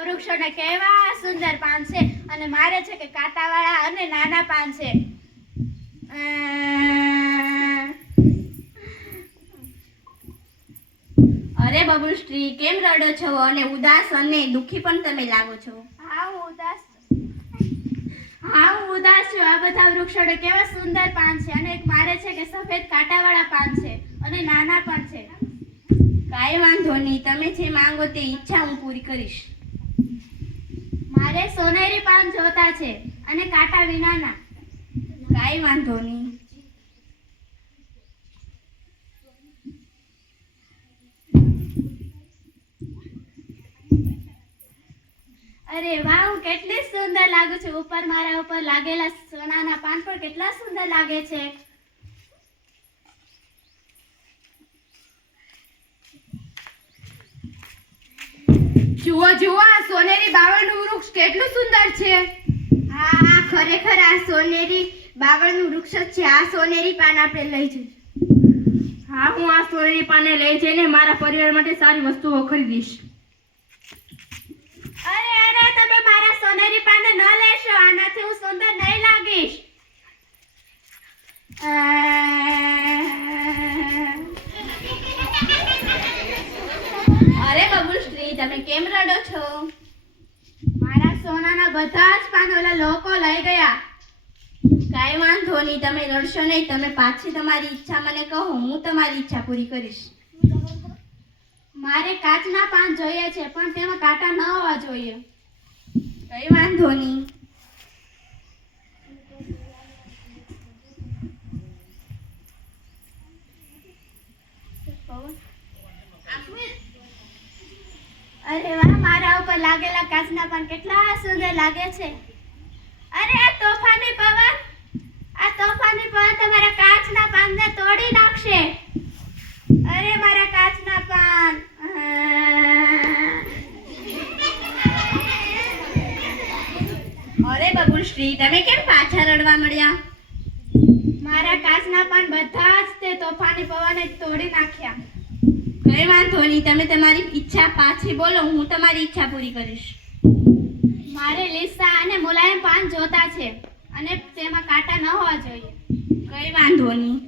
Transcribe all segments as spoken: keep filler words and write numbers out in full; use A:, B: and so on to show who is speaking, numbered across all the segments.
A: વૃક્ષોના કેવા સુંદર પાન છે અને મારે છે કે કાંટાવાળા અને નાના પાન છે.
B: અરે બબુલશ્રી, કેમ રડો છો અને ઉદાસ અને દુઃખી પણ તમે લાગો છો?
A: હા હું ઉદાસ હા હું ઉદાસ છું. આ બધા વૃક્ષોને કેવા સુંદર પાન છે અને એક મારે છે કે સફેદ કાંટાવાળા પાન છે અને નાના પણ છે.
B: કાંઈ વાંધો નહીં, તમે જે માંગો તે ઈચ્છા હું પૂરી કરીશ.
A: મારે સોનેરી પાન જોતા છે અને કાંટા વિનાના.
B: કાંઈ વાંધો નહીં.
A: અરે વાહ, હું કેટલી સુંદર લાગુ છું. ઉપર મારા ઉપર લાગેલા સોનાના પાન પણ કેટલા સુંદર લાગે છે.
C: જુઓ જુઓ, આ સોનેરી બાવળનું વૃક્ષ કેટલું સુંદર છે.
B: હા હા, ખરેખર આ સોનેરી બાવળનું વૃક્ષ જ છે. આ સોનેરી પાન આપણે લઈ જઈશું.
C: હા, હું આ સોનેરી પાનને લઈ જઈને મારા પરિવાર માટે સારી વસ્તુઓ ખરીદીશ.
A: અરે અરે, તમે મારા સોનેરી પાનને ન લેશો. આનાથી હું સુંદર નહીં લાગીશ.
B: અરે બબુલશ્રી, તમે કેમ રડો છો?
A: મારા સોનાના બધા જ પાન ઓલા લોકો લઈ ગયા.
B: કાંઈ વાંધો નહીં, તમે રડશો નહીં. તમે પાછી તમારી ઈચ્છા મને કહો, હું તમારી ઈચ્છા પૂરી કરીશ.
A: મારે કાચના પાન જોઈએ છે પણ તેમાં કાંટા ન હોવા જોઈએ.
B: કંઈ વાંધો નહીં.
A: અરે વાહ, મારા ઉપર લાગેલા કાચના પાન કેટલા સુંદર લાગે છે. અરે આ તોફાની પવન, આ તોફાની પવન તમારા કાચના પાનને તોડી નાખશે. અરે મારા કાચના પાન.
B: અરે બબુલશ્રી, તમે કેમ પાછા રડવા મળ્યા?
A: મારા કાચના પાન બધા જ તે તોફાની પવને તોડી નાખ્યા.
B: કંઈ વાંધો નહીં, તમે તમારી ઈચ્છા પાછી બોલો, હું તમારી ઈચ્છા પૂરી કરીશ.
A: મારે લીસા અને મુલાયમ પાન જોતા છે અને તેમાં કાંટા ન હોવા જોઈએ.
B: કંઈ વાંધો નહીં.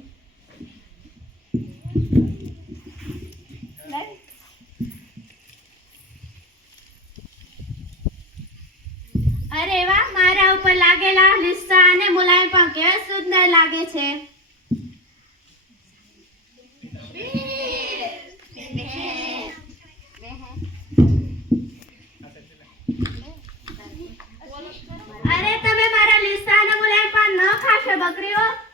A: અરે વાહ, મારા ઉપર લાગેલા લીસા અને મુલાયમ પાન કેવા સુંદર લાગે છે. અરે તમે મારા લીસા અને મુલાયમ પાન ન ખાશો બકરીઓ.